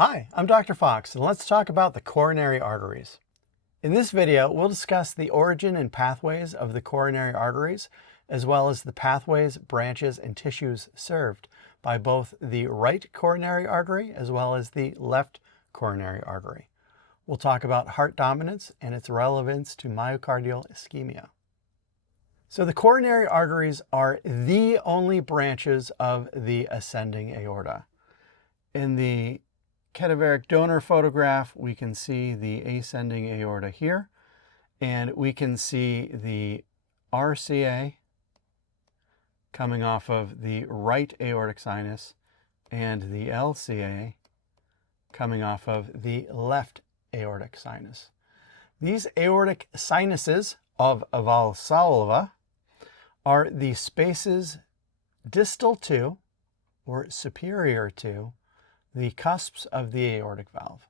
Hi, I'm Dr. Fox, and let's talk about the coronary arteries. In this video, we'll discuss the origin and pathways of the coronary arteries, as well as the pathways, branches, and tissues served by both the right coronary artery as well as the left coronary artery. We'll talk about heart dominance and its relevance to myocardial ischemia. So the coronary arteries are the only branches of the ascending aorta. In the cadaveric donor photograph, we can see the ascending aorta here, and we can see the RCA coming off of the right aortic sinus and the LCA coming off of the left aortic sinus. These aortic sinuses of Valsalva are the spaces distal to or superior to the cusps of the aortic valve.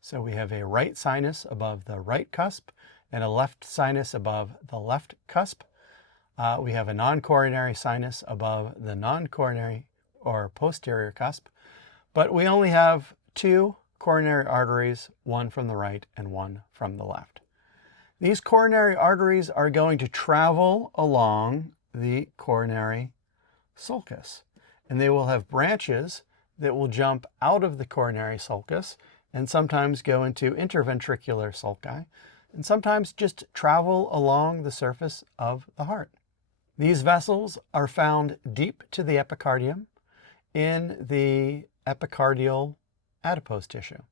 So we have a right sinus above the right cusp and a left sinus above the left cusp. We have a non-coronary sinus above the non-coronary or posterior cusp, but we only have two coronary arteries, one from the right and one from the left. These coronary arteries are going to travel along the coronary sulcus, and they will have branches that will jump out of the coronary sulcus and sometimes go into interventricular sulci and sometimes just travel along the surface of the heart. These vessels are found deep to the epicardium in the epicardial adipose tissue.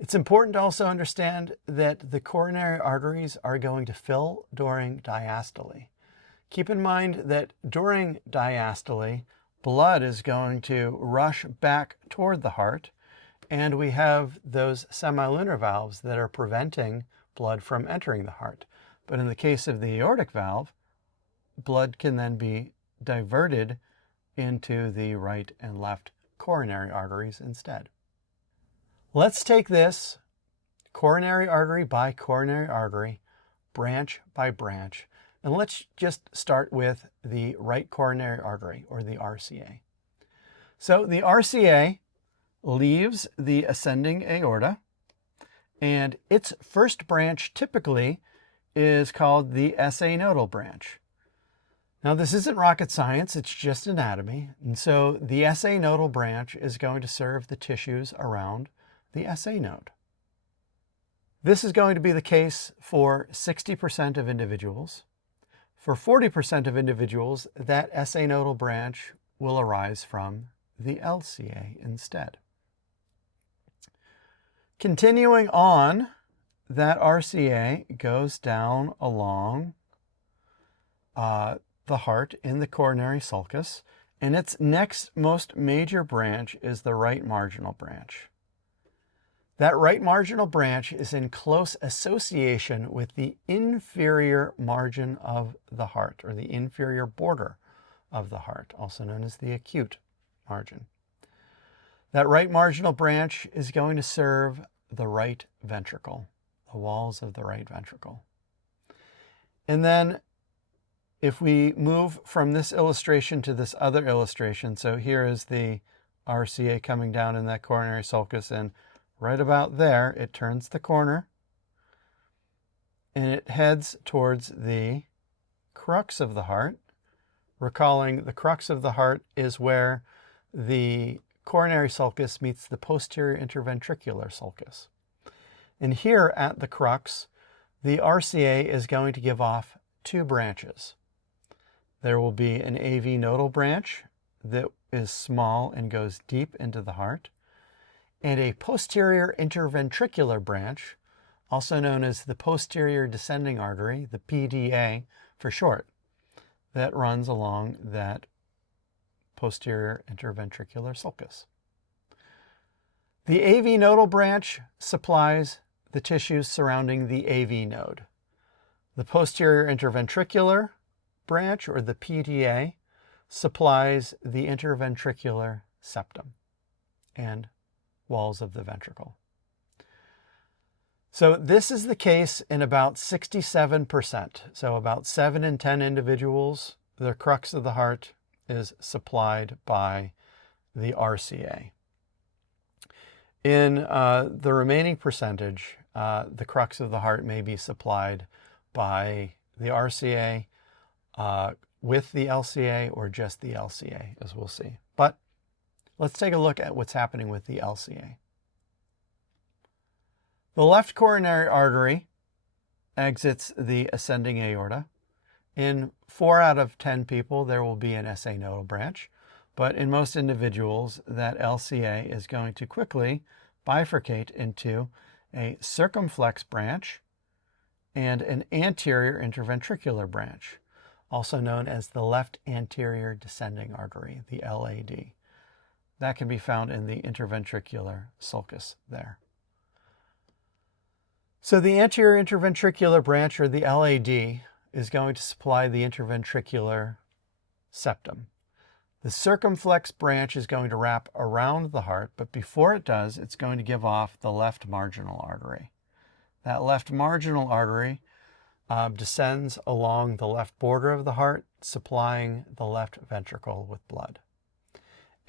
It's important to also understand that the coronary arteries are going to fill during diastole. Keep in mind that during diastole, blood is going to rush back toward the heart, and we have those semilunar valves that are preventing blood from entering the heart. But in the case of the aortic valve, blood can then be diverted into the right and left coronary arteries instead. Let's take this coronary artery by coronary artery, branch by branch, and let's just start with the right coronary artery, or the RCA. So the RCA leaves the ascending aorta, and its first branch typically is called the SA nodal branch. Now this isn't rocket science, it's just anatomy, and so the SA nodal branch is going to serve the tissues around the SA node. This is going to be the case for 60% of individuals. For 40% of individuals, that SA nodal branch will arise from the LCA instead. Continuing on, that RCA goes down along the heart in the coronary sulcus, and its next most major branch is the right marginal branch. That right marginal branch is in close association with the inferior margin of the heart, or the inferior border of the heart, also known as the acute margin. That right marginal branch is going to serve the right ventricle, the walls of the right ventricle. And then if we move from this illustration to this other illustration, so here is the RCA coming down in that coronary sulcus, and right about there, it turns the corner and it heads towards the crux of the heart. Recalling the crux of the heart is where the coronary sulcus meets the posterior interventricular sulcus. And here at the crux, the RCA is going to give off two branches. There will be an AV nodal branch that is small and goes deep into the heart, and a posterior interventricular branch, also known as the posterior descending artery, the PDA for short, that runs along that posterior interventricular sulcus. The AV nodal branch supplies the tissues surrounding the AV node. The posterior interventricular branch, or the PDA, supplies the interventricular septum and walls of the ventricle. So this is the case in about 67%. So about 7 in 10 individuals, the crux of the heart is supplied by the RCA. In the remaining percentage, the crux of the heart may be supplied by the RCA with the LCA or just the LCA, as we'll see. But let's take a look at what's happening with the LCA. The left coronary artery exits the ascending aorta. In 4 out of 10 people, there will be an SA nodal branch, but in most individuals, that LCA is going to quickly bifurcate into a circumflex branch and an anterior interventricular branch, also known as the left anterior descending artery, the LAD. That can be found in the interventricular sulcus there. So the anterior interventricular branch, or the LAD, is going to supply the interventricular septum. The circumflex branch is going to wrap around the heart, but before it does, it's going to give off the left marginal artery. That left marginal artery descends along the left border of the heart, supplying the left ventricle with blood.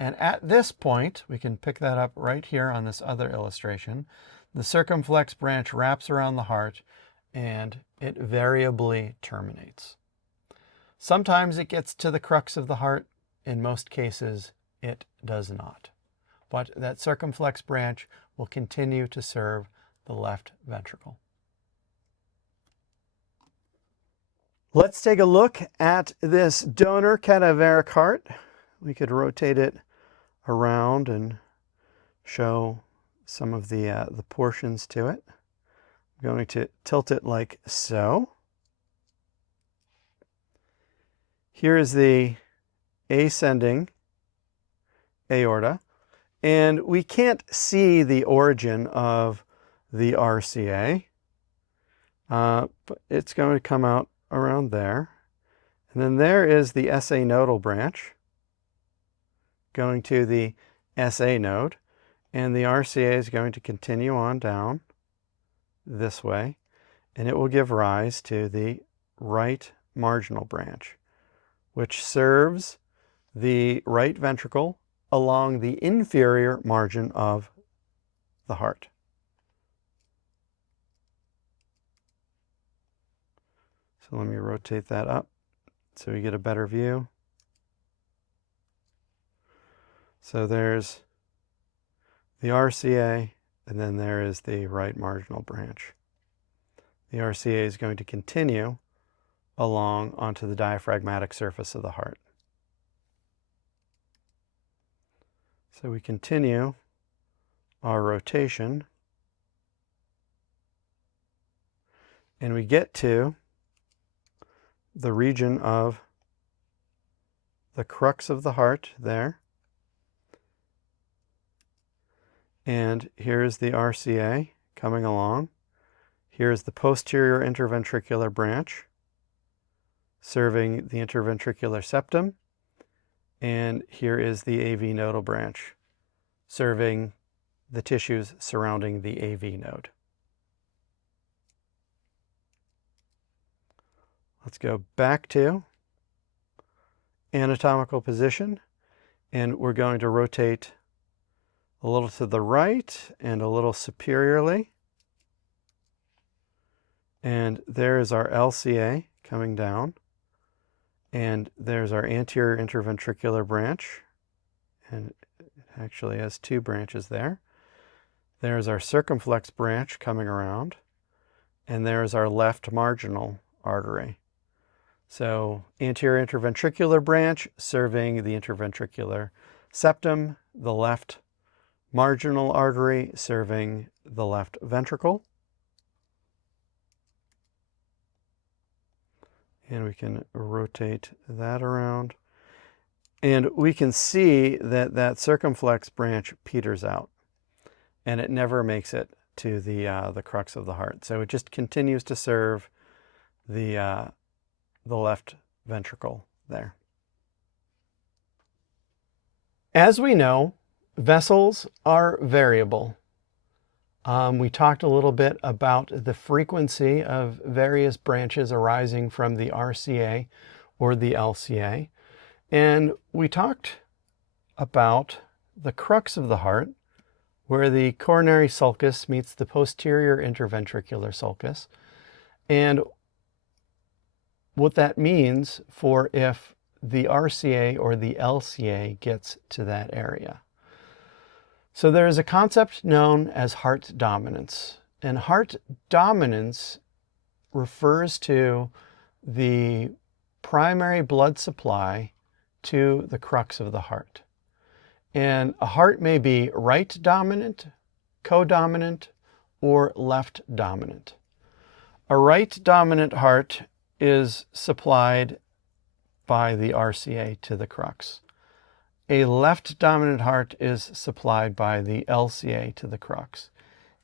And at this point, we can pick that up right here on this other illustration, the circumflex branch wraps around the heart and it variably terminates. Sometimes it gets to the crux of the heart. In most cases, it does not. But that circumflex branch will continue to serve the left ventricle. Let's take a look at this donor cadaveric heart. We could rotate it around and show some of the portions to it. I'm going to tilt it like so. Here is the ascending aorta, and we can't see the origin of the RCA, but it's going to come out around there. And then there is the SA nodal branch going to the SA node, and the RCA is going to continue on down this way, and it will give rise to the right marginal branch, which serves the right ventricle along the inferior margin of the heart. So let me rotate that up so we get a better view. So there's the RCA, and then there is the right marginal branch. The RCA is going to continue along onto the diaphragmatic surface of the heart. So we continue our rotation, and we get to the region of the crux of the heart there. And here's the RCA coming along. Here's the posterior interventricular branch serving the interventricular septum. And here is the AV nodal branch serving the tissues surrounding the AV node. Let's go back to anatomical position, and we're going to rotate a little to the right and a little superiorly. And there's our LCA coming down. And there's our anterior interventricular branch. And it actually has 2 branches there. There's our circumflex branch coming around. And there's our left marginal artery. So anterior interventricular branch serving the interventricular septum, the left marginal artery serving the left ventricle. And we can rotate that around. And we can see that that circumflex branch peters out, and it never makes it to the crux of the heart. So it just continues to serve the left ventricle there. As we know, vessels are variable. We talked a little bit about the frequency of various branches arising from the RCA or the LCA. And we talked about the crux of the heart, where the coronary sulcus meets the posterior interventricular sulcus, and what that means for if the RCA or the LCA gets to that area. So there is a concept known as heart dominance, and heart dominance refers to the primary blood supply to the crux of the heart. And a heart may be right dominant, codominant, or left dominant. A right dominant heart is supplied by the RCA to the crux. A left dominant heart is supplied by the LCA to the crux.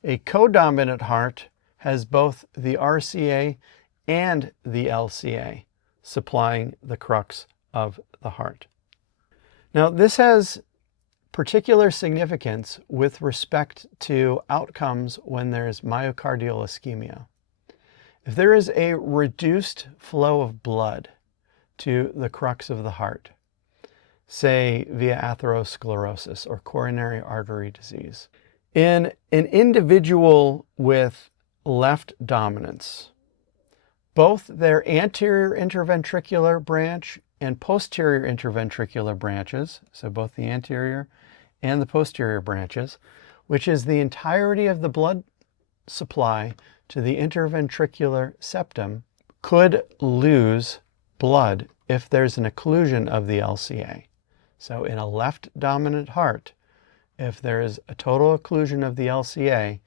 A codominant heart has both the RCA and the LCA supplying the crux of the heart. Now, this has particular significance with respect to outcomes when there's myocardial ischemia. If there is a reduced flow of blood to the crux of the heart, say via atherosclerosis or coronary artery disease, in an individual with left dominance, both their anterior interventricular branch and posterior interventricular branches, so both the anterior and the posterior branches, which is the entirety of the blood supply to the interventricular septum, could lose blood if there's an occlusion of the LCA. So in a left dominant heart, if there is a total occlusion of the LCA,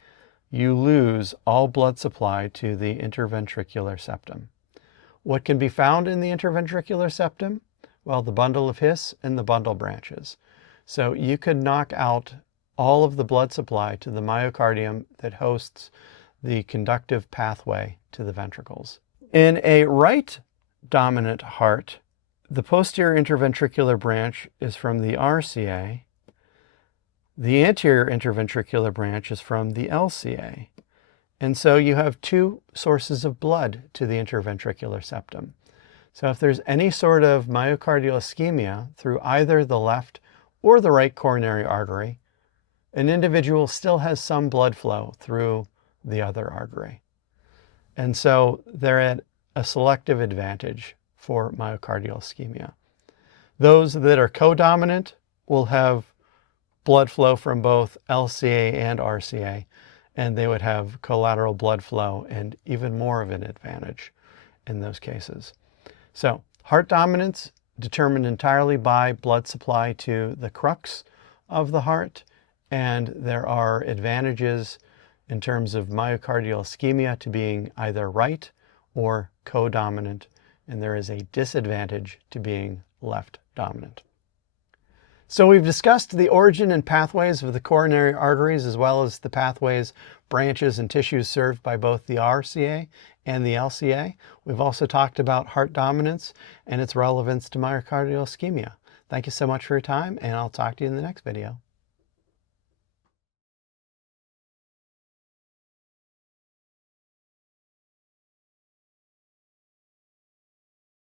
you lose all blood supply to the interventricular septum. What can be found in the interventricular septum? Well, the bundle of His and the bundle branches. So you could knock out all of the blood supply to the myocardium that hosts the conductive pathway to the ventricles. In a right dominant heart, the posterior interventricular branch is from the RCA. The anterior interventricular branch is from the LCA. And so you have two sources of blood to the interventricular septum. So if there's any sort of myocardial ischemia through either the left or the right coronary artery, an individual still has some blood flow through the other artery. And so they're at a selective advantage for myocardial ischemia. Those that are codominant will have blood flow from both LCA and RCA, and they would have collateral blood flow and even more of an advantage in those cases. So heart dominance determined entirely by blood supply to the crux of the heart, and there are advantages in terms of myocardial ischemia to being either right or codominant, and there is a disadvantage to being left dominant. So we've discussed the origin and pathways of the coronary arteries, as well as the pathways, branches, and tissues served by both the RCA and the LCA. We've also talked about heart dominance and its relevance to myocardial ischemia. Thank you so much for your time, and I'll talk to you in the next video.